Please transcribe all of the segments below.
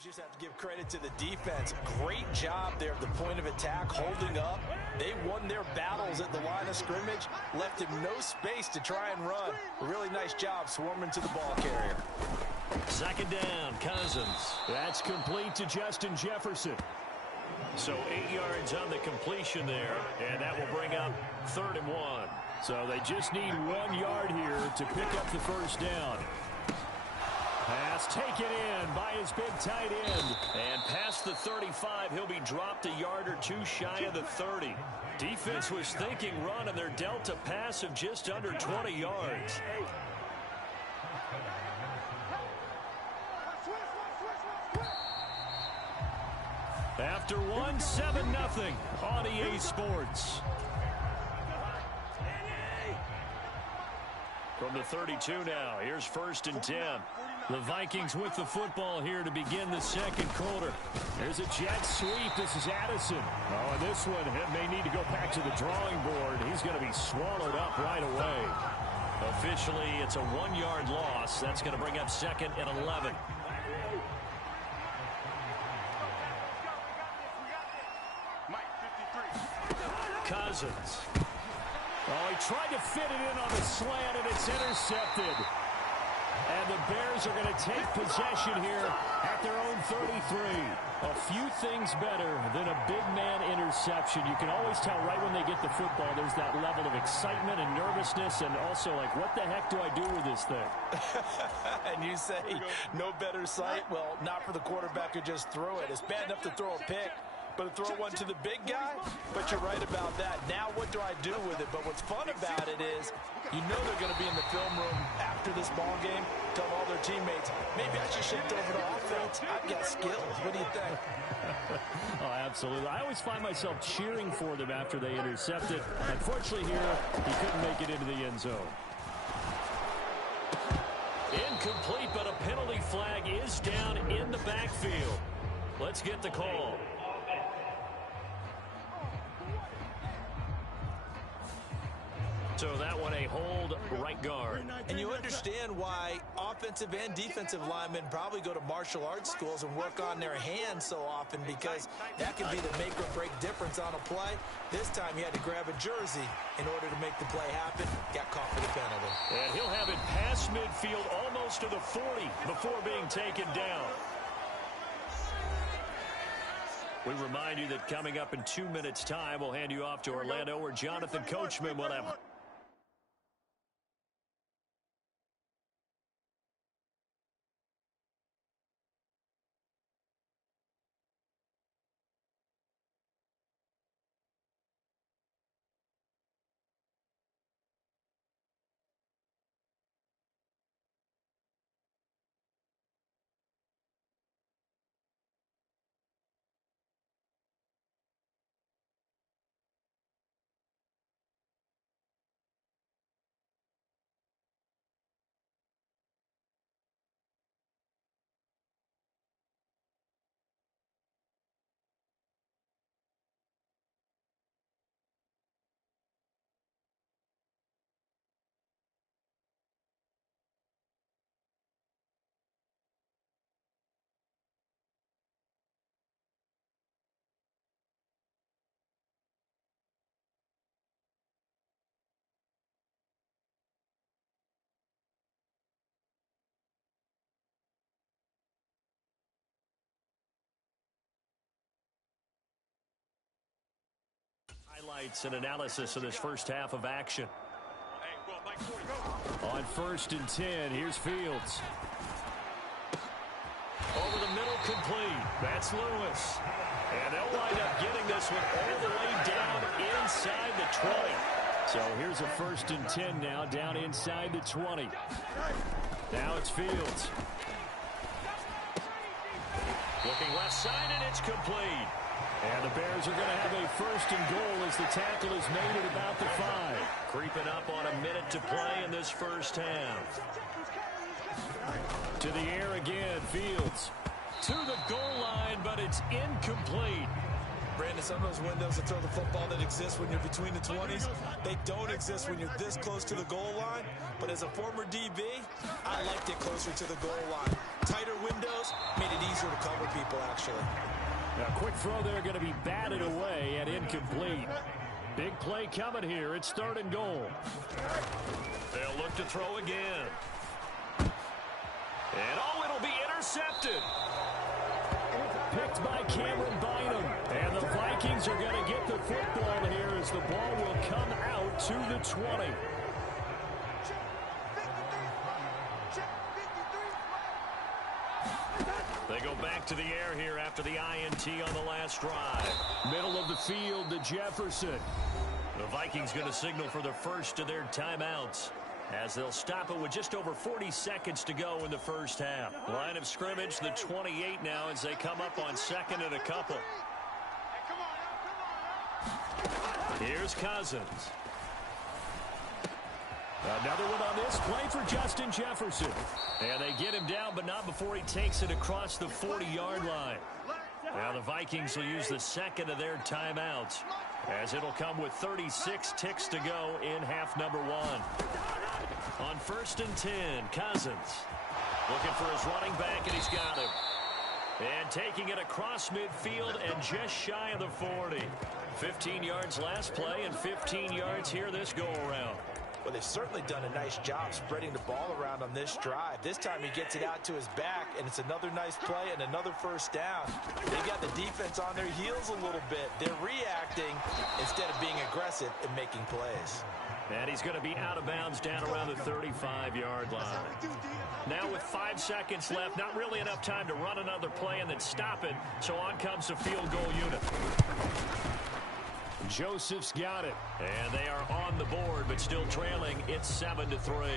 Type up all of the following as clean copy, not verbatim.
Sometimes you just have to give credit to the defense. Great job there at the point of attack, holding up. They won their battles at the line of scrimmage, left him no space to try and run. A really nice job swarming to the ball carrier. Second down, Cousins. That's complete to Justin Jefferson. So 8 yards on the completion there, and that will bring up 3rd and 1. So they just need 1 yard here to pick up the first down. Pass taken in by his big tight end. And past the 35, he'll be dropped a yard or two shy of the 30. Defense was thinking run, and they're dealt a pass of just under 20 yards. After 1, 7-0 on EA Sports. From the 32 now, here's 1st and 10. The Vikings with the football here to begin the second quarter. There's a jet sweep. This is Addison. Oh, and this one may need to go back to the drawing board. He's going to be swallowed up right away. Officially, it's a 1-yard loss. That's going to bring up 2nd and 11. Cousins. Oh, he tried to fit it in on the slant, and it's intercepted. And the Bears are going to take possession here at their own 33. A few things better than a big man interception. You can always tell right when they get the football, there's that level of excitement and nervousness, and also like, what the heck do I do with this thing? And you say, no better sight? Well, not for the quarterback who just threw it. It's bad enough to throw a pick, but to throw one to the big guy? But you're right about that. Now what do I do with it? But what's fun about it is you know they're going to be in the film room after this ball game, tell all their teammates, maybe I should shift over to offense. I've got skills. What do you think? Oh, absolutely. I always find myself cheering for them after they intercept it. Unfortunately here, he couldn't make it into the end zone. Incomplete, but a penalty flag is down in the backfield. Let's get the call. So that one a hold right guard. And you understand why offensive and defensive linemen probably go to martial arts schools and work on their hands so often, because that can be the make or break difference on a play. This time he had to grab a jersey in order to make the play happen. Got caught for the penalty. And he'll have it past midfield almost to the 40 before being taken down. We remind you that coming up in 2 minutes' time, we'll hand you off to Orlando, where Jonathan Coachman will have... Highlights and analysis of this first half of action. On 1st and 10, here's Fields. Over the middle, complete. That's Lewis. And they'll wind up getting this one all the way down inside the 20. So here's a 1st and 10 now, down inside the 20. Now it's Fields. Looking left side, and it's complete. And the Bears are going to have a 1st and goal as the tackle is made at about the 5. Creeping up on a minute to play in this first half. To the air again, Fields. To the goal line, but it's incomplete. Brandon, some of those windows to throw the football that exist when you're between the 20s, they don't exist when you're this close to the goal line. But as a former DB, I liked it closer to the goal line. Tighter windows made it easier to cover people, actually. A quick throw there going to be batted away and incomplete. Big play coming here. It's 3rd and goal. They'll look to throw again. And oh, it'll be intercepted. Picked by Cameron Bynum. And the Vikings are going to get the football here as the ball will come out to the 20. They go back to the air here after the INT on the last drive. Middle of the field to Jefferson. The Vikings going to signal for the first of their timeouts as they'll stop it with just over 40 seconds to go in the first half. Line of scrimmage, the 28 now as they come up on 2nd and a couple. Here's Cousins. Another one on this play for Justin Jefferson. And they get him down, but not before he takes it across the 40-yard line. Now the Vikings will use the second of their timeouts as it'll come with 36 ticks to go in half number 1. On 1st and 10, Cousins looking for his running back, and he's got him. And taking it across midfield and just shy of the 40. 15 yards last play and 15 yards here this go-around. Well, they've certainly done a nice job spreading the ball around on this drive. This time he gets it out to his back, and it's another nice play and another first down. They got the defense on their heels a little bit. They're reacting instead of being aggressive and making plays. And he's going to be out of bounds down around the 35-yard line. Now with 5 seconds left, not really enough time to run another play and then stop it. So on comes the field goal unit. Joseph's got it. And they are on the board, but still trailing. It's 7-3.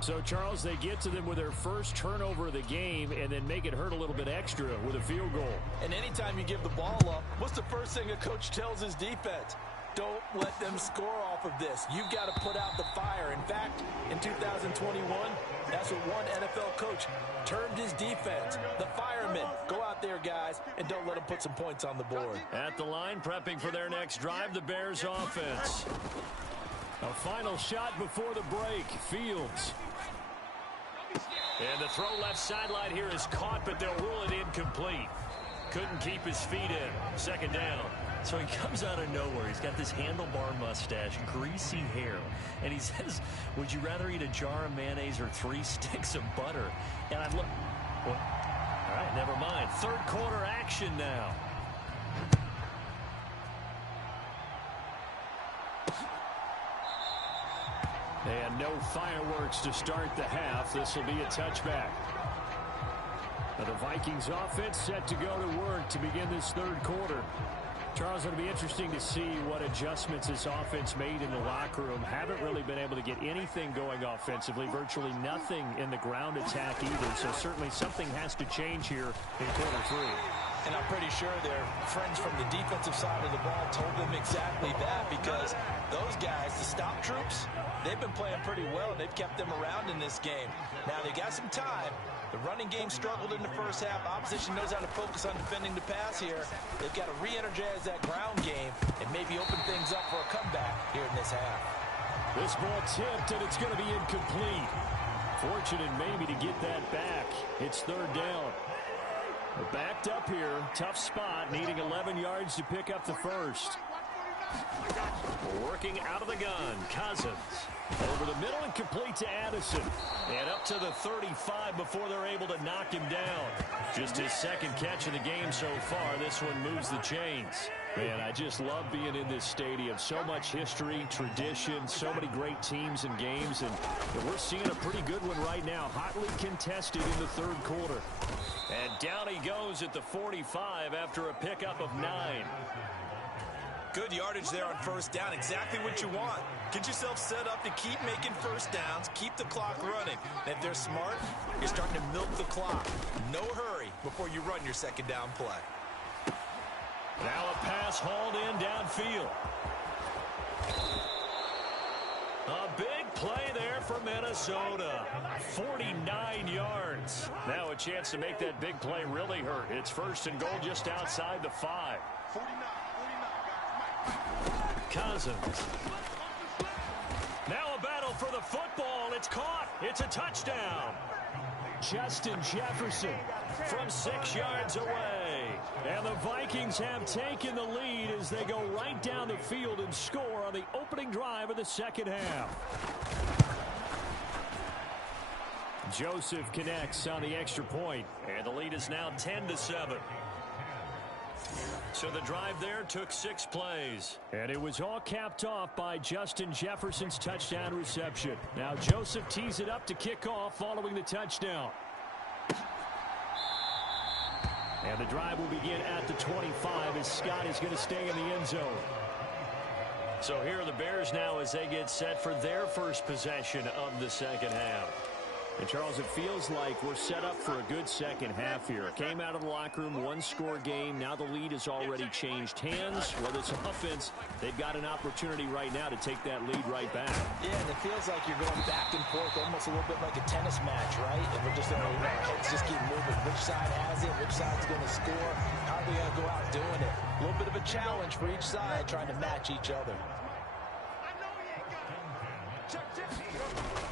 So, Charles, they get to them with their first turnover of the game and then make it hurt a little bit extra with a field goal. And anytime you give the ball up, what's the first thing a coach tells his defense? Don't let them score off of this. You've got to put out the fire. In fact, in 2021, that's what one NFL coach termed his defense. The firemen. Go out there, guys, and don't let them put some points on the board. At the line, prepping for their next drive, the Bears offense. A final shot before the break. Fields. And the throw left sideline here is caught, but they'll rule it incomplete. Couldn't keep his feet in. 2nd down. So he comes out of nowhere. He's got this handlebar mustache, greasy hair, and he says, would you rather eat a jar of mayonnaise or 3 sticks of butter? And I'm look. Well, all right, never mind. 3rd quarter action now. And no fireworks to start the half. This will be a touchback. Now the Vikings offense set to go to work to begin this 3rd quarter. Charles, it'll be interesting to see what adjustments this offense made in the locker room. Haven't really been able to get anything going offensively. Virtually nothing in the ground attack either. So certainly something has to change here in quarter 3. And I'm pretty sure their friends from the defensive side of the ball told them exactly that, because those guys, the stop troops, they've been playing pretty well. They've kept them around in this game. Now they got some time. The running game struggled in the first half. Opposition knows how to focus on defending the pass here. They've got to re-energize that ground game and maybe open things up for a comeback here in this half. This ball tipped, and it's going to be incomplete. Fortunate maybe to get that back. It's 3rd down. We're backed up here. Tough spot, needing 11 yards to pick up the first. Working out of the gun, Cousins. Over the middle and complete to Addison. And up to the 35 before they're able to knock him down. Just his 2nd catch of the game so far. This one moves the chains. Man, I just love being in this stadium. So much history, tradition, so many great teams and games. And we're seeing a pretty good one right now. Hotly contested in the 3rd quarter. And down he goes at the 45 after a pickup of 9. Good yardage there on 1st down. Exactly what you want. Get yourself set up to keep making first downs, keep the clock running. And if they're smart, you're starting to milk the clock. No hurry before you run your 2nd down play. Now a pass hauled in downfield. A big play there for Minnesota. 49 yards. Now a chance to make that big play really hurt. It's 1st and goal just outside the 5. Cousins. battle for the football. It's caught. It's a touchdown. Justin Jefferson from 6 yards away. And the Vikings have taken the lead as they go right down the field and score on the opening drive of the second half. Joseph connects on the extra point. And the lead is now 10-7. So the drive there took 6 plays. And it was all capped off by Justin Jefferson's touchdown reception. Now Joseph tees it up to kick off following the touchdown. And the drive will begin at the 25 as Scott is going to stay in the end zone. So here are the Bears now as they get set for their first possession of the second half. And, Charles, it feels like we're set up for a good second half here. Came out of the locker room, one-score game. Now the lead has already changed hands. Whether it's offense, they've got an opportunity right now to take that lead right back. Yeah, and it feels like you're going back and forth almost a little bit like a tennis match, right? And we're just going to, heads just keep moving. Which side has it? Which side's going to score? How are they going to go out doing it? A little bit of a challenge for each side trying to match each other.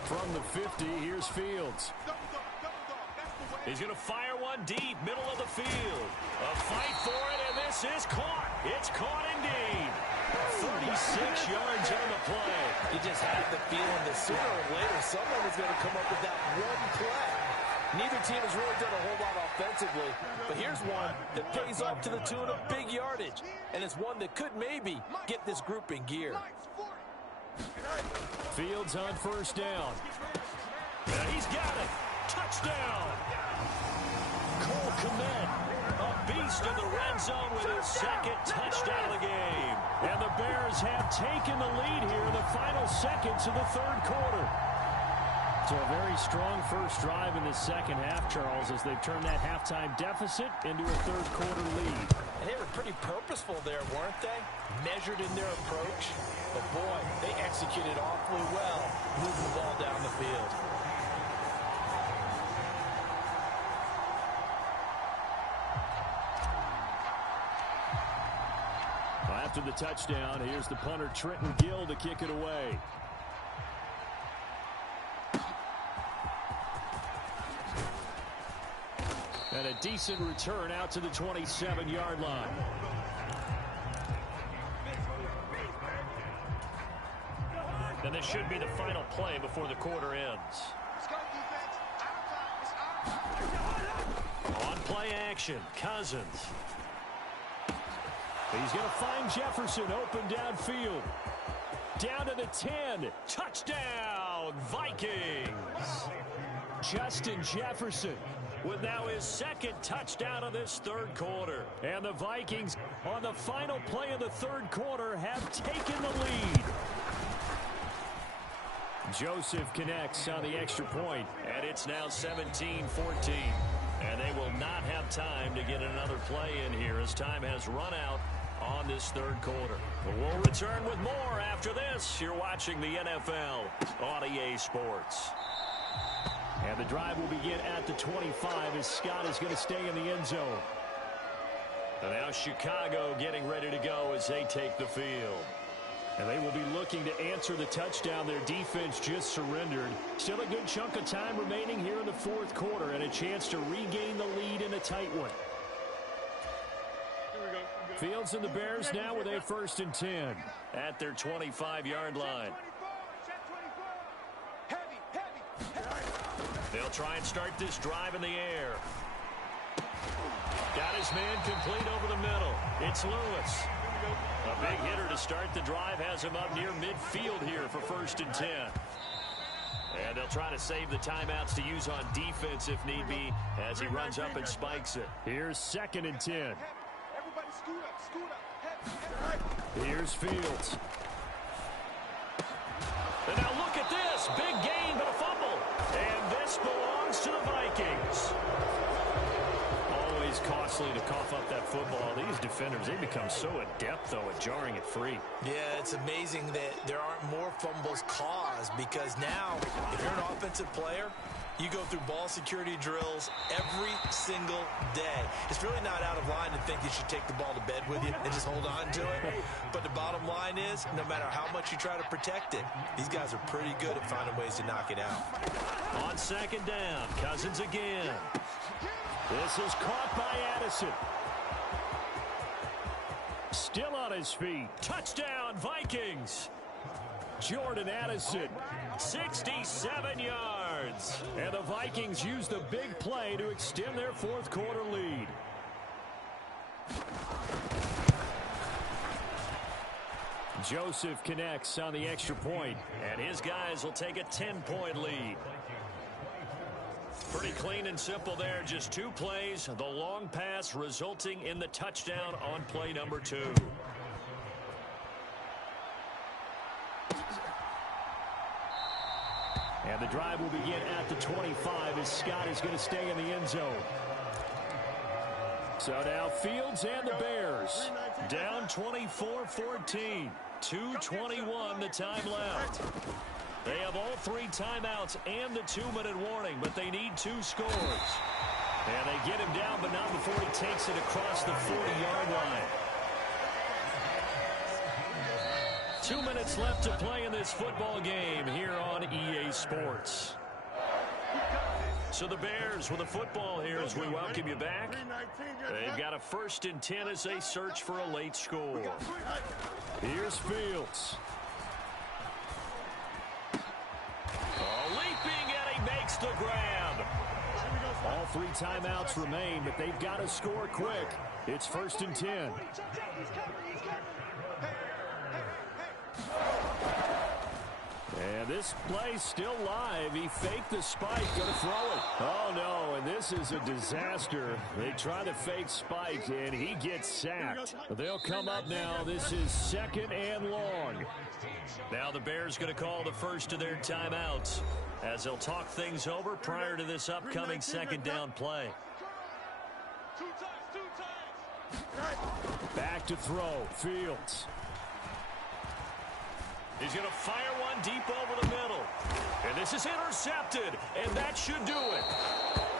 From the 50, here's Fields. He's going to fire one deep, middle of the field. A fight for it, and this is caught. It's caught indeed. 36 yards on the play. You just had the feeling that sooner or later someone was going to come up with that one play. Neither team has really done a whole lot offensively, but here's one that pays off to the tune of big yardage, and it's one that could maybe get this group in gear. Fields on first down. And he's got it. Touchdown. Cole Kmet, a beast in the red zone with his second touchdown of the game. And the Bears have taken the lead here in the final seconds of the third quarter. So a very strong first drive in the second half, Charles, as they've turned that halftime deficit into a third quarter lead. And they were pretty purposeful there, weren't they? Measured in their approach. But boy, they executed awfully well, moving the ball down the field. After the touchdown, here's the punter Trenton Gill to kick it away. And a decent return out to the 27-yard line. And this should be the final play before the quarter ends. On play action, Cousins. He's going to find Jefferson open downfield. Down to the 10. Touchdown, Vikings. Justin Jefferson with now his second touchdown of this third quarter. And the Vikings, on the final play of the third quarter, have taken the lead. Joseph connects on the extra point. And it's now 17-14. And they will not have time to get another play in here as time has run out on this third quarter. But we'll return with more after this. You're watching the NFL on EA Sports. And the drive will begin at the 25 as Scott is going to stay in the end zone. And now Chicago getting ready to go as they take the field. And they will be looking to answer the touchdown their defense just surrendered. Still a good chunk of time remaining here in the fourth quarter and a chance to regain the lead in a tight one. Fields and the Bears now with a 1st and 10. At their 25-yard line. They'll try and start this drive in the air. Got his man complete over the middle. It's Lewis. A big hitter to start the drive has him up near midfield here for 1st and 10. And they'll try to save the timeouts to use on defense if need be as he runs up and spikes it. Here's 2nd and 10. Here's Fields. And now look at this. Big gain, but a fumble. And this belongs to the Vikings. Always costly to cough up that football. These defenders, they become so adept, though, at jarring it free. Yeah, it's amazing that there aren't more fumbles caused because now, if you're an offensive player, You go through ball security drills every single day. It's really not out of line to think you should take the ball to bed with you and just hold on to it. But the bottom line is, no matter how much you try to protect it, these guys are pretty good at finding ways to knock it out. On second down, Cousins again. This is caught by Addison. Still on his feet. Touchdown, Vikings. Jordan Addison, 67 yards. And the Vikings use the big play to extend their fourth quarter lead. Joseph connects on the extra point, and his guys will take a 10-point lead. Pretty clean and simple there. Just 2 plays. The long pass resulting in the touchdown on play number 2. And the drive will begin at the 25 as Scott is going to stay in the end zone. So now Fields and the Bears down 24-14. 2:21 the time left. They have all 3 timeouts and the 2-minute warning, but they need 2 scores. And they get him down, but not before he takes it across the 40-yard line. 2 minutes left to play in this football game here on EA Sports. So the Bears with a football here as we welcome you back. They've got a 1st and 10 as they search for a late score. Here's Fields. Leaping, and he makes the grab. All 3 timeouts remain, but they've got to score quick. It's 1st and 10. And this play's still live. He faked the spike, going to throw it. Oh, no, and this is a disaster. They try to fake spike, and he gets sacked. They'll come up now. This is 2nd and long. Now the Bears going to call the first of their timeouts as they'll talk things over prior to this upcoming 2nd down play. Back to throw. Fields. He's going to fire one deep over the middle. And this is intercepted, and that should do it.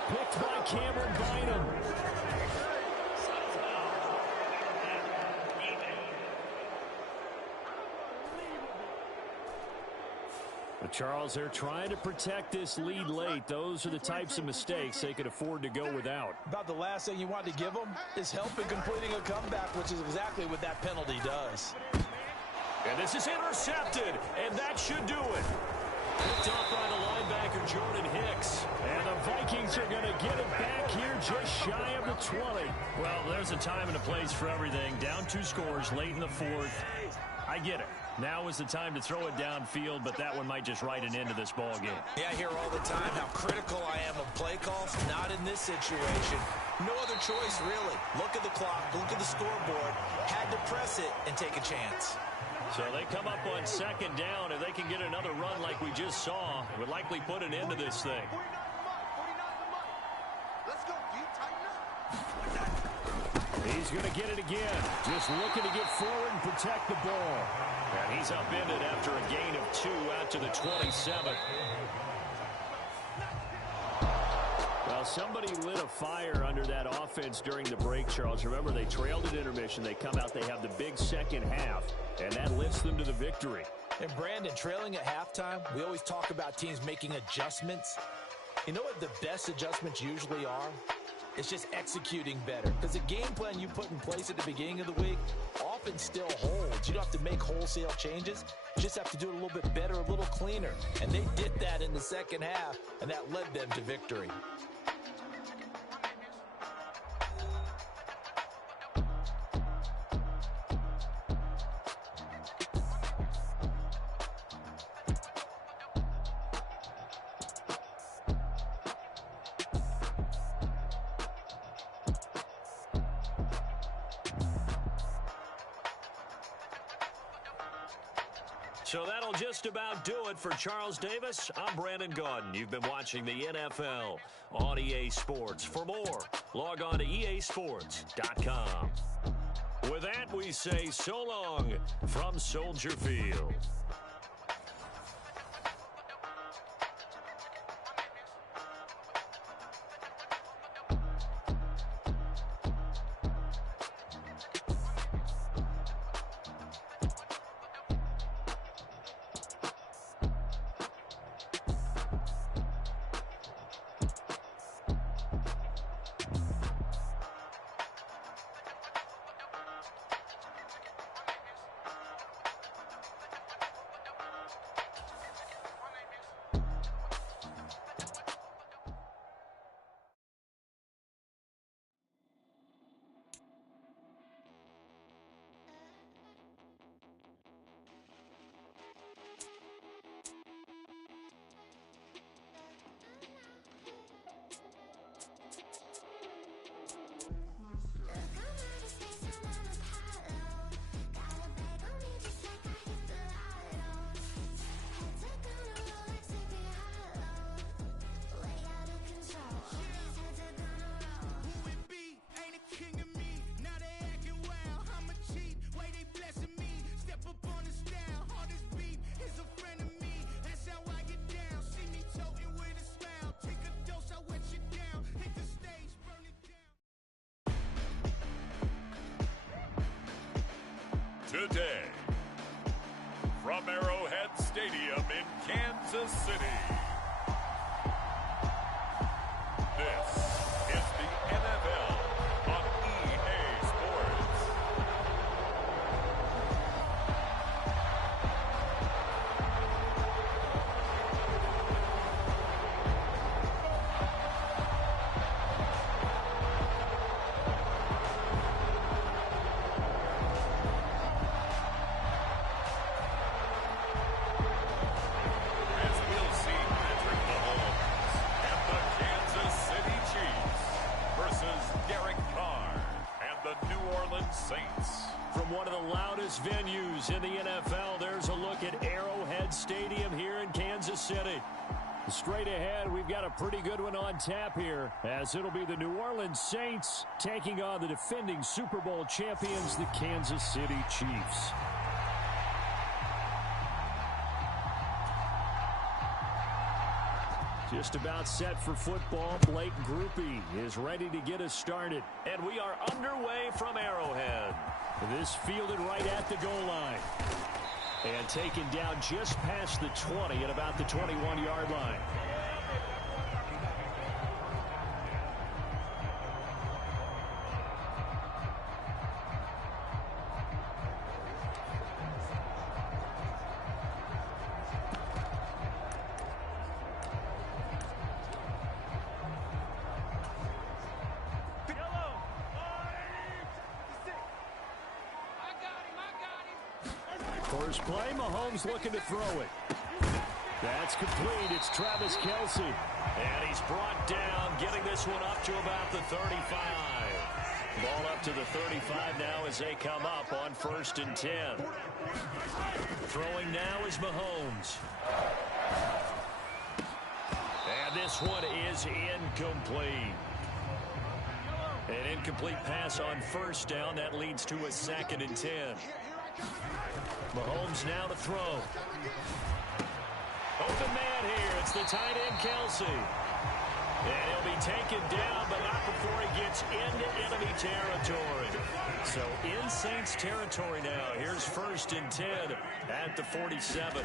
Picked by Cameron Bynum. But Charles, they're trying to protect this lead late. Those are the types of mistakes they could afford to go without. About the last thing you want to give them is help in completing a comeback, which is exactly what that penalty does. And this is intercepted, and that should do it. Picked up by the linebacker, Jordan Hicks. And the Vikings are going to get it back here just shy of the 20. Well, there's a time and a place for everything. Down 2 scores late in the 4th. I get it. Now is the time to throw it downfield, but that one might just write an end to this ball game. Yeah, I hear all the time how critical I am of play calls. Not in this situation. No other choice, really. Look at the clock, look at the scoreboard. Had to press it and take a chance. So they come up on 2nd down. If they can get another run like we just saw, it would likely put an end to this thing. He's going to get it again. Just looking to get forward and protect the ball. And he's upended after a gain of 2 out to the 27. Well, somebody lit a fire under that offense during the break, Charles. Remember, they trailed at intermission. They come out, they have the big second half, and that lifts them to the victory. And, Brandon, trailing at halftime, we always talk about teams making adjustments. You know what the best adjustments usually are? It's just executing better. Because the game plan you put in place at the beginning of the week often still holds. You don't have to make wholesale changes. You just have to do it a little bit better, a little cleaner. And they did that in the second half, and that led them to victory. So that'll just about do it for Charles Davis. I'm Brandon Gaudin. You've been watching the NFL on EA Sports. For more, log on to easports.com. With that, we say so long from Soldier Field. day. From Arrowhead Stadium in Kansas City, this is the NFL on EA Sports. Venues in the NFL. There's a look at Arrowhead Stadium here in Kansas City. Straight ahead, we've got a pretty good one on tap here, as it'll be the New Orleans Saints taking on the defending Super Bowl champions, the Kansas City Chiefs. Just about set for football. Blake Grupe is ready to get us started. And we are underway from Arrowhead. This fielded right at the goal line. And taken down just past the 20 at about the 21-yard line. First play, Mahomes looking to throw it. That's complete. It's Travis Kelce. And he's brought down, getting this one up to about the 35. Ball up to the 35 now as they come up on 1st and 10. Throwing now is Mahomes. And this one is incomplete. An incomplete pass on 1st down. That leads to a 2nd and 10. Mahomes now to throw. Open man here. It's the tight end, Kelce. And he'll be taken down, but not before he gets into enemy territory. So in Saints territory now. Here's 1st and 10 at the 47.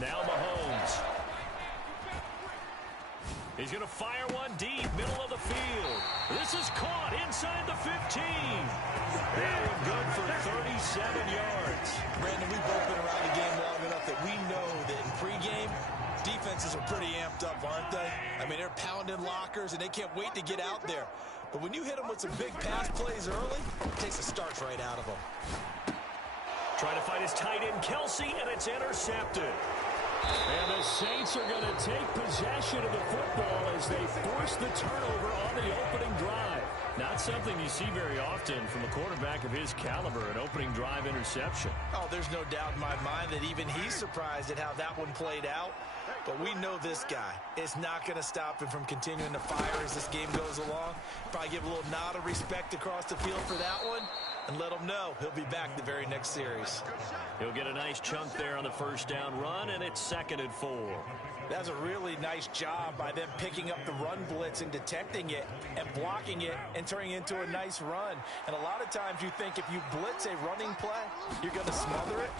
Now Mahomes. He's going to fire one deep, middle of the field. This is caught inside the 15. That one good for 37 yards. Brandon, we've both been around the game long enough that we know that in pregame, defenses are pretty amped up, aren't they? I mean, they're pounding lockers, and they can't wait to get out there. But when you hit them with some big pass plays early, it takes the starch right out of them. Trying to find his tight end, Kelce, and it's intercepted. And the Saints are going to take possession of the football as they force the turnover on the opening drive. Not something you see very often from a quarterback of his caliber, an opening drive interception. Oh, there's no doubt in my mind that even he's surprised at how that one played out. But we know this guy is not going to stop him from continuing to fire as this game goes along. Probably give a little nod of respect across the field for that one and let him know he'll be back the very next series. He'll get a nice chunk there on the 1st down run, and it's 2nd and 4. That's a really nice job by them picking up the run blitz and detecting it and blocking it and turning it into a nice run. And a lot of times you think if you blitz a running play, you're going to smother it.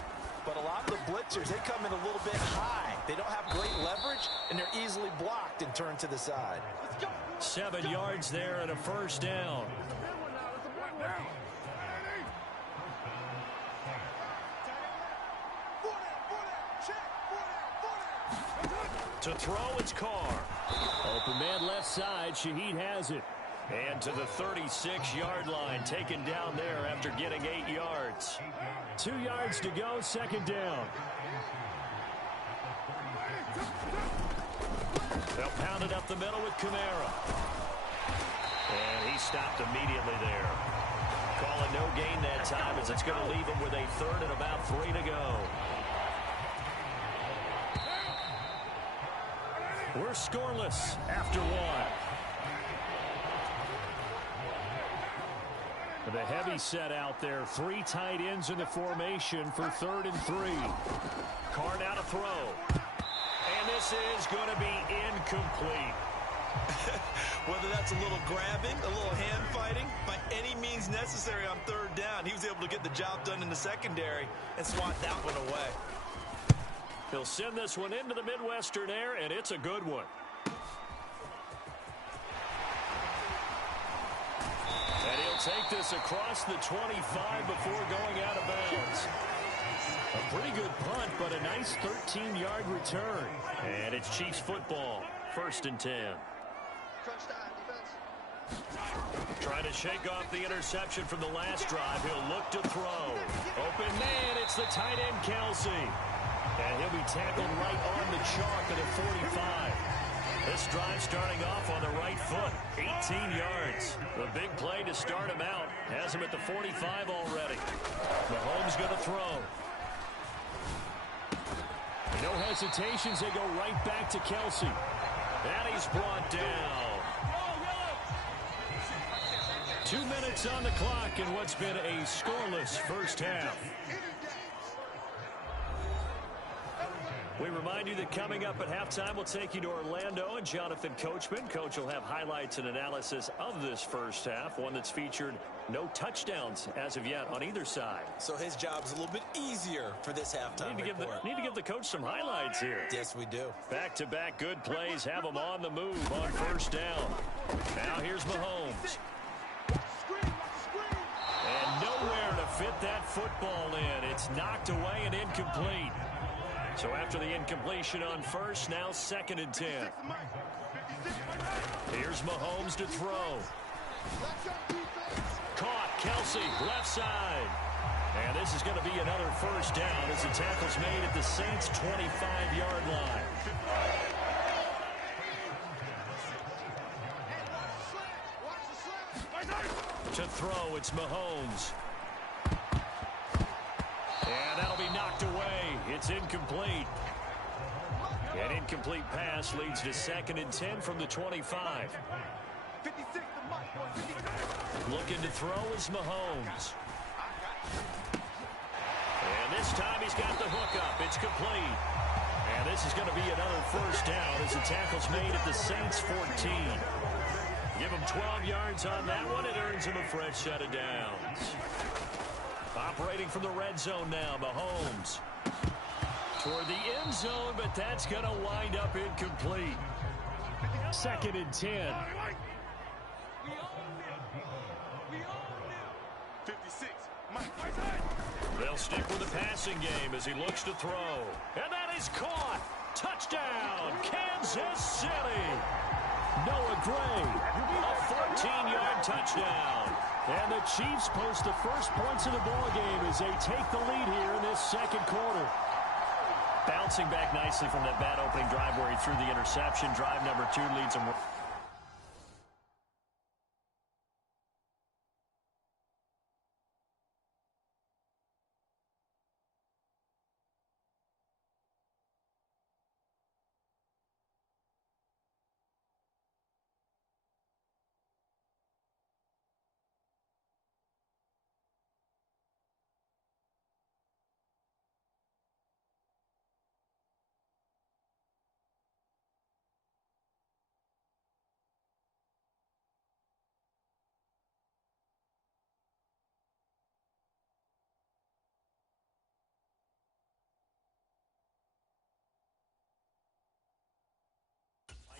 But a lot of the blitzers, they come in a little bit high. They don't have great leverage, and they're easily blocked and turned to the side. 7 yards there and a 1st down. To throw, it's Carr. Open man left side. Shaheed has it. And to the 36-yard line, taken down there after getting 8 yards. 2 yards to go, 2nd down. They'll pound it up the middle with Kamara. And he stopped immediately there. Calling no gain that time as it's going to leave him with a 3rd and about 3 to go. We're scoreless after 1. The heavy set out there. 3 tight ends in the formation for 3rd and 3. Carr now to throw. And this is going to be incomplete. Whether that's a little grabbing, a little hand fighting, by any means necessary on third down, he was able to get the job done in the secondary and swat that one away. He'll send this one into the Midwestern air, and it's a good one. And he'll take this across the 25 before going out of bounds. A pretty good punt, but a nice 13-yard return. And it's Chiefs football, 1st and 10. Trying to shake off the interception from the last drive. He'll look to throw. Open man, it's the tight end, Kelsey. And he'll be tackled right on the chalk at the 45. This drive starting off on the right foot. 18 yards. The big play to start him out. Has him at the 45 already. Mahomes going to throw. No hesitations. They go right back to Kelsey. And he's brought down. 2 minutes on the clock in what's been a scoreless first half. We remind you that coming up at halftime, we'll take you to Orlando and Jonathan Coachman. Coach will have highlights and analysis of this first half, one that's featured no touchdowns as of yet on either side. So his job's a little bit easier for this halftime report. Need to give the coach some highlights here. Yes, we do. Back-to-back good plays have them on the move on first down. Now here's Mahomes. And nowhere to fit that football in. It's knocked away and incomplete. So after the incompletion on first, now 2nd and 10. Here's Mahomes to throw. Caught, Kelsey, left side. And this is going to be another first down as the tackle's made at the Saints' 25-yard line. To throw, it's Mahomes. And that'll be knocked away. It's incomplete. An incomplete pass leads to 2nd and 10 from the 25. Looking to throw is Mahomes. And this time he's got the hook up. It's complete. And this is going to be another first down as the tackle's made at the Saints' 14. Give him 12 yards on that one. It earns him a fresh set of downs. Operating from the red zone now, Mahomes. Toward the end zone, but that's going to wind up incomplete. 2nd and 10. 56. They'll stick with the passing game as he looks to throw. And that is caught. Touchdown, Kansas City. Noah Gray, a 14-yard touchdown. And the Chiefs post the first points of the ballgame as they take the lead here in this second quarter. Bouncing back nicely from that bad opening drive where he threw the interception. Drive number 2 leads him.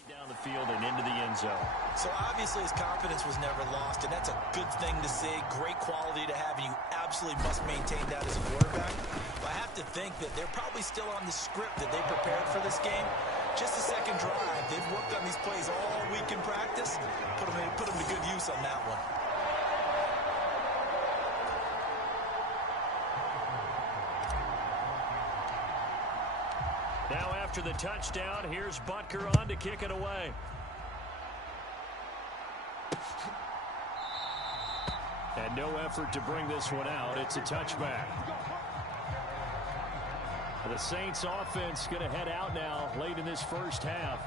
Down the field and into the end zone. So obviously his confidence was never lost, and that's a good thing to see. Great quality to have, and you absolutely must maintain that as a quarterback. But I have to think that they're probably still on the script that they prepared for this game. Just the second drive. They've worked on these plays all week in practice. Put them to good use on that one. Now after the touchdown, here's Butker on to kick it away. And no effort to bring this one out. It's a touchback. The Saints offense going to head out now late in this first half.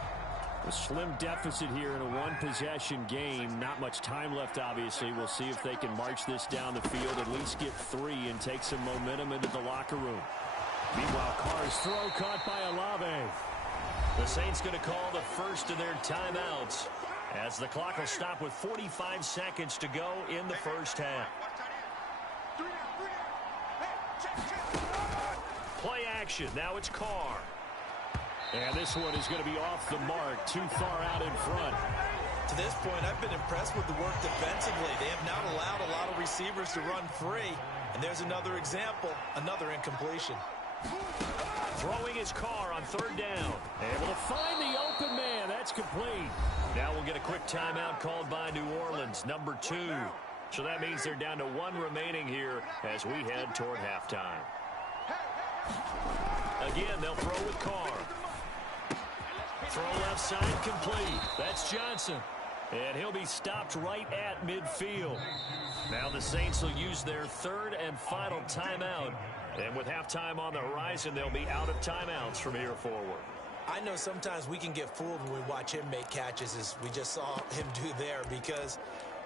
A slim deficit here in a one-possession game. Not much time left, obviously. We'll see if they can march this down the field, at least get 3 and take some momentum into the locker room. Meanwhile, Carr's throw caught by Olave. The Saints going to call the first of their timeouts as the clock will stop with 45 seconds to go in the first half. Play action. Now it's Carr. And this one is going to be off the mark, too far out in front. To this point, I've been impressed with the work defensively. They have not allowed a lot of receivers to run free. And there's another example, another incompletion. Throwing his Carr on third down. Able to find the open man. That's complete. Now we'll get a quick timeout called by New Orleans, number 2. So that means they're down to 1 remaining here as we head toward halftime. Again, they'll throw with Carr. Throw left side complete. That's Johnson. And he'll be stopped right at midfield. Now the Saints will use their third and final timeout. And with halftime on the horizon, they'll be out of timeouts from here forward. I know sometimes we can get fooled when we watch him make catches, as we just saw him do there, because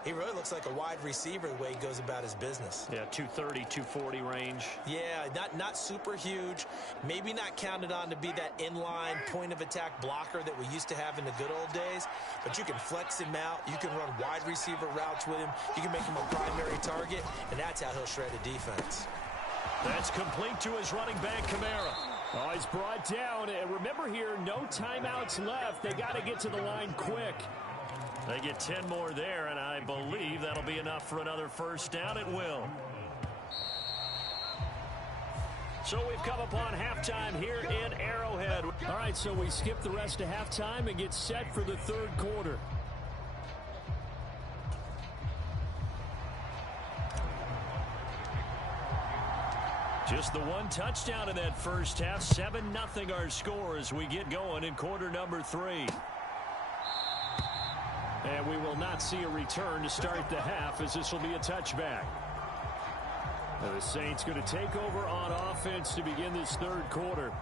he really looks like a wide receiver the way he goes about his business. Yeah, 230, 240 range. Yeah, not super huge. Maybe not counted on to be that inline point-of-attack blocker that we used to have in the good old days. But you can flex him out. You can run wide receiver routes with him. You can make him a primary target, and that's how he'll shred a defense. That's complete to his running back, Kamara. Oh, he's brought down. And remember here, no timeouts left. They got to get to the line quick. They get 10 more there, and I believe that'll be enough for another first down. It will. So we've come upon halftime here in Arrowhead. All right, so we skip the rest of halftime and get set for the third quarter. Just the one touchdown in that first half. 7-0 our score as we get going in quarter number 3. And we will not see a return to start the half, as this will be a touchback. Now the Saints going to take over on offense to begin this third quarter.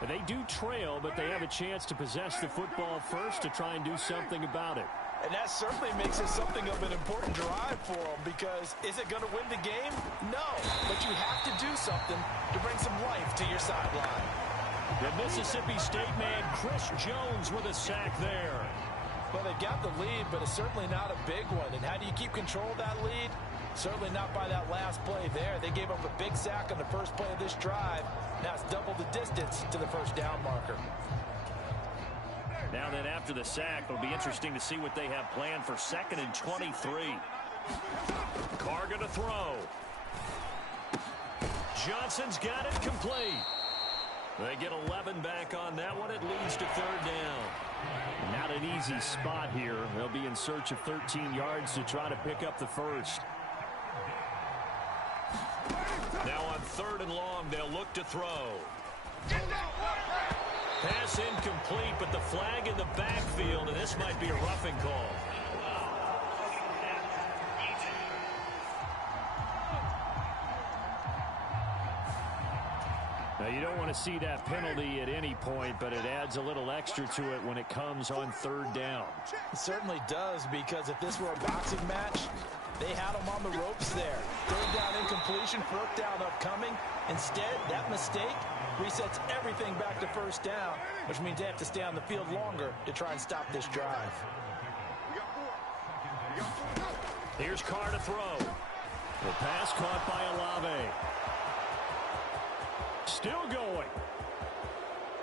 And they do trail, but they have a chance to possess the football first to try and do something about it. And that certainly makes it something of an important drive for them, because is it going to win the game? No, but you have to do something to bring some life to your sideline. The Mississippi State man, Chris Jones, with a sack there. Well, they got the lead, but it's certainly not a big one. And how do you keep control of that lead? Certainly not by that last play there. They gave up a big sack on the first play of this drive. Now it's double the distance to the first down marker. Now then, after the sack, it'll be interesting to see what they have planned for 2nd and 23. Carr going to throw. Johnson's got it complete. They get 11 back on that one. It leads to third down. Not an easy spot here. They'll be in search of 13 yards to try to pick up the first. Now on 3rd and long, they'll look to throw. Pass incomplete, but the flag in the backfield, and this might be a roughing call. Now, you don't want to see that penalty at any point, but it adds a little extra to it when it comes on 3rd down. It certainly does, because if this were a boxing match, they had him on the ropes there. 3rd down incompletion, 4th down upcoming. Instead, that mistake resets everything back to first down, which means they have to stay on the field longer to try and stop this drive. Here's Carr to throw. The pass caught by Olave. Still going.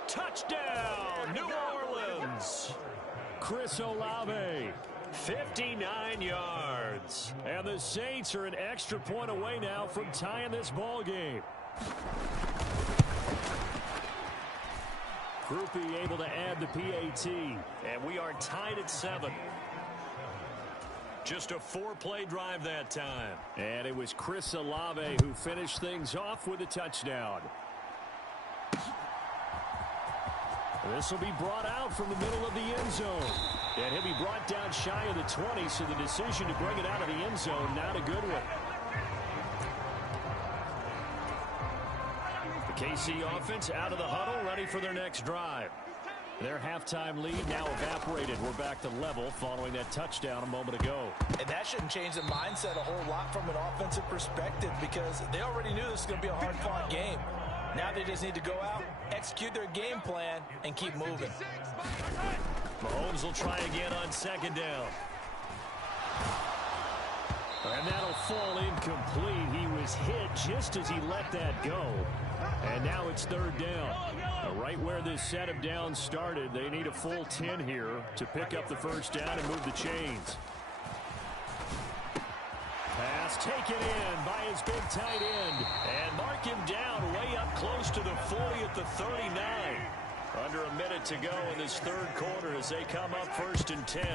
Touchdown, New Orleans. Chris Olave, 59 yards. And the Saints are an extra point away now from tying this ball game. Groupie able to add the PAT. And we are tied at 7. Just a 4-play drive that time. And it was Chris Olave who finished things off with a touchdown. This will be brought out from the middle of the end zone. And he'll be brought down shy of the 20, so the decision to bring it out of the end zone, not a good one. The KC offense out of the huddle, ready for their next drive. Their halftime lead now evaporated. We're back to level following that touchdown a moment ago. And that shouldn't change the mindset a whole lot from an offensive perspective, because they already knew this was going to be a hard-fought game. Now they just need to go out, execute their game plan, and keep moving. Mahomes will try again on second down. And that'll fall incomplete. He was hit just as he let that go. And now it's third down. Right where this set of downs started, they need a full 10 here to pick up the first down and move the chains. Pass taken in by his big tight end. And mark him down way up close to the 40 at the 39. Under a minute to go in this third quarter as they come up first and 10.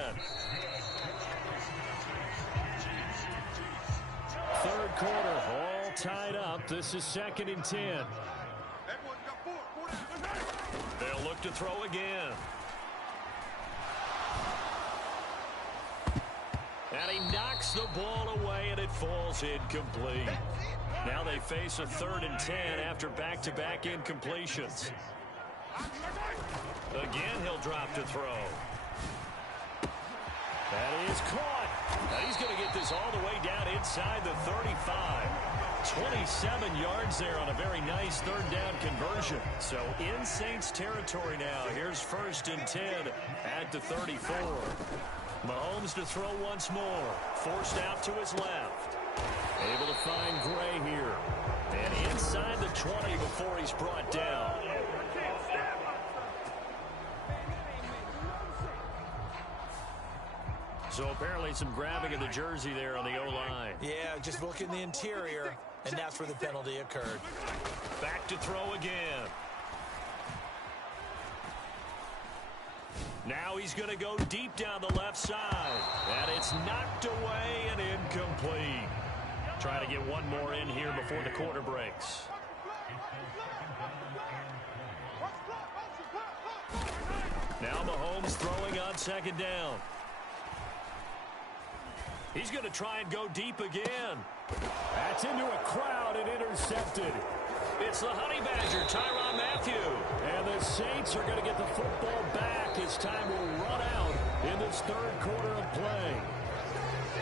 Third quarter, all tied up. This is second and 10. They'll look to throw again. And he knocks the ball away, and it falls incomplete. Now they face a third and 10 after back-to-back incompletions. Again, he'll drop to throw. That is caught. Now he's going to get this all the way down inside the 35. 27 yards there on a very nice third down conversion. So in Saints territory now. Here's first and 10 at the 34. Mahomes to throw once more. Forced out to his left. Able to find Gray here. And inside the 20 before he's brought down. So apparently some grabbing of the jersey there on the O-line. Yeah, just look in the interior, and that's where the penalty occurred. Back to throw again. Now he's going to go deep down the left side. And it's knocked away and incomplete. Trying to get one more in here before the quarter breaks. Now Mahomes throwing on second down. He's going to try and go deep again. That's into a crowd and intercepted. It's the Honey Badger, Tyrann Mathieu. And the Saints are going to get the football back as time will run out in this third quarter of play.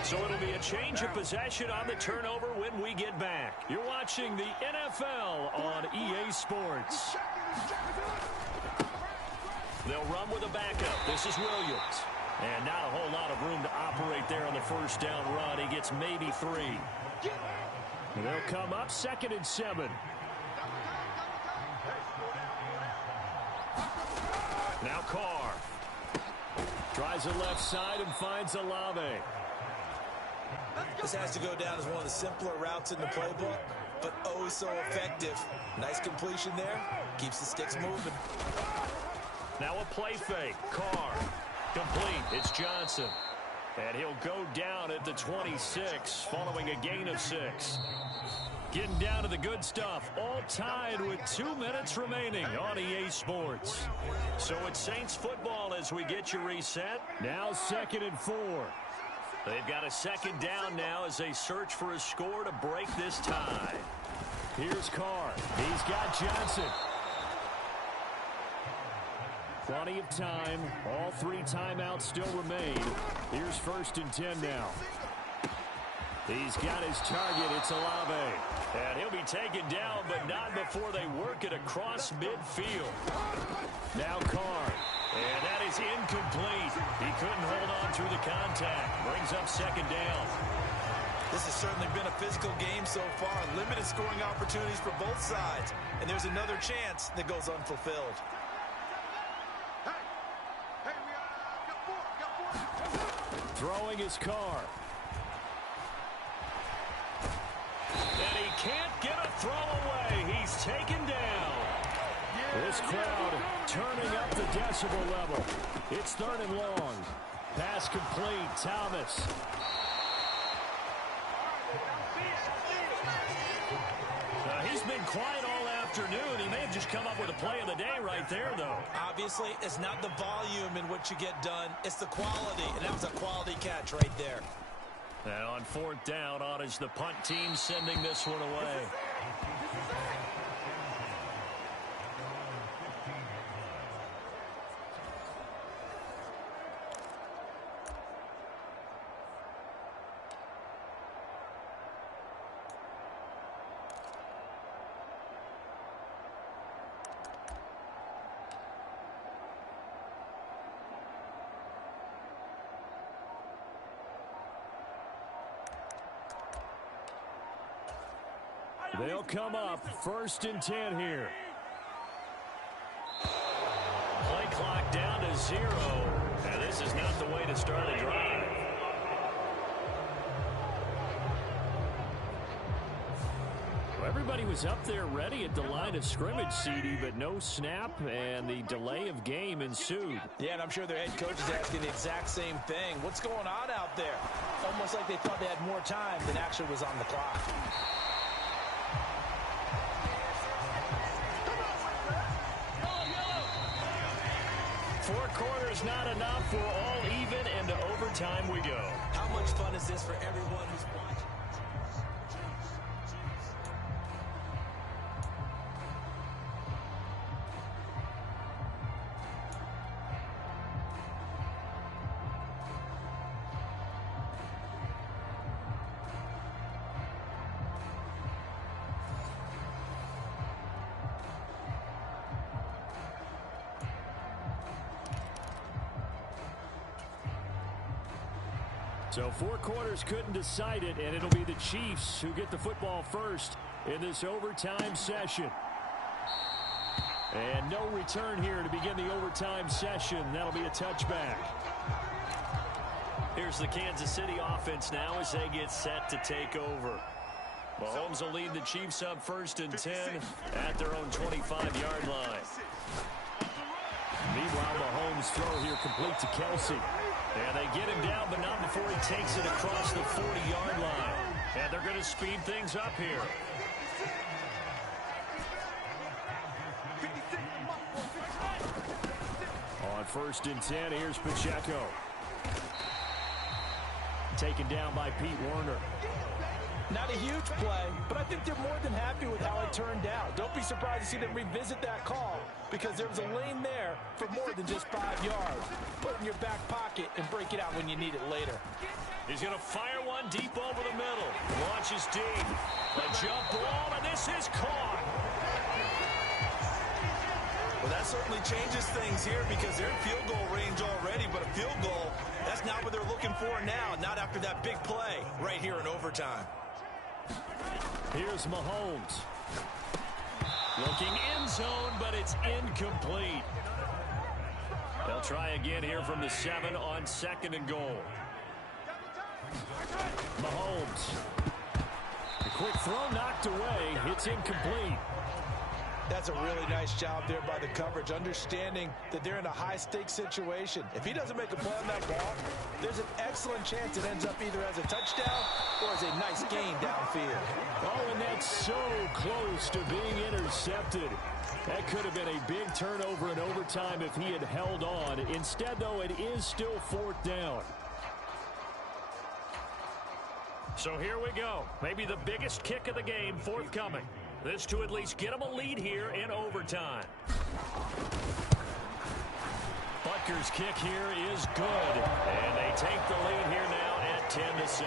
So it'll be a change of possession on the turnover when we get back. You're watching the NFL on EA Sports. They'll run with a backup. This is Williams. And not a whole lot of room to operate there on the first down run. He gets maybe 3. They'll come up second and 7. Now Carr. Tries the left side and finds Olave. This has to go down as one of the simpler routes in the playbook, but oh so effective. Nice completion there. Keeps the sticks moving. Now a play fake. Carr. Complete. It's Johnson. And he'll go down at the 26 following a gain of 6. Getting down to the good stuff. All tied with 2 minutes remaining on EA Sports. So it's Saints football as we get you reset. Now second and 4. They've got a second down now as they search for a score to break this tie. Here's Carr. He's got Johnson. Plenty of time. All 3 timeouts still remain. Here's first and 10 now. He's got his target. It's Olave. And he'll be taken down, but not before they work it across midfield. Now Carr. And that is incomplete. He couldn't hold on through the contact. Brings up second down. This has certainly been a physical game so far. Limited scoring opportunities for both sides. And there's another chance that goes unfulfilled. Throwing his Carr. And he can't get a throw away. He's taken down. This crowd turning up the decibel level. It's third and long. Pass complete. Thomas. He's been quiet all afternoon. He may have just come up with a play of the day right there, though. Obviously, it's not the volume in which you get done. It's the quality, and that was a quality catch right there. And on fourth down, on is the punt team sending this one away. They'll come up 1st and 10 here. Play clock down to 0. And this is not the way to start a drive. Well, everybody was up there ready at the line of scrimmage, CD, but no snap, and the delay of game ensued. Yeah, and I'm sure their head coach is asking the exact same thing. What's going on out there? Almost like they thought they had more time than actually was on the clock. Four quarters not enough. We're all even, and to overtime we go. How much fun is this for everyone who's watching? So 4 quarters couldn't decide it, and it'll be the Chiefs who get the football first in this overtime session. And no return here to begin the overtime session. That'll be a touchback. Here's the Kansas City offense now as they get set to take over. Mahomes will lead the Chiefs up 1st and 10 at their own 25-yard line. Meanwhile, Mahomes' throw here complete to Kelce. And they get him down, but not before he takes it across the 40-yard line. And they're going to speed things up here. On 1st and 10, here's Pacheco. Taken down by Pete Werner. Not a huge play, but I think they're more than happy with how it turned out. Don't be surprised to see them revisit that call because there was a lane there for more than just 5 yards. Put it in your back pocket and break it out when you need it later. He's going to fire one deep over the middle. Launches deep. A jump ball, and this is caught. Well, that certainly changes things here because they're in field goal range already, but a field goal, that's not what they're looking for now, not after that big play right here in overtime. Here's Mahomes. Looking end zone, but it's incomplete. They'll try again here from the 7 on 2nd and goal. Mahomes. The quick throw knocked away. It's incomplete. That's a really nice job there by the coverage, understanding that they're in a high-stakes situation. If he doesn't make a play on that ball, there's an excellent chance it ends up either as a touchdown or as a nice gain downfield. Oh, and that's so close to being intercepted. That could have been a big turnover in overtime if he had held on. Instead, though, it is still 4th down. So here we go. Maybe the biggest kick of the game forthcoming. This to at least get them a lead here in overtime. Butker's kick here is good. And they take the lead here now at 10-7.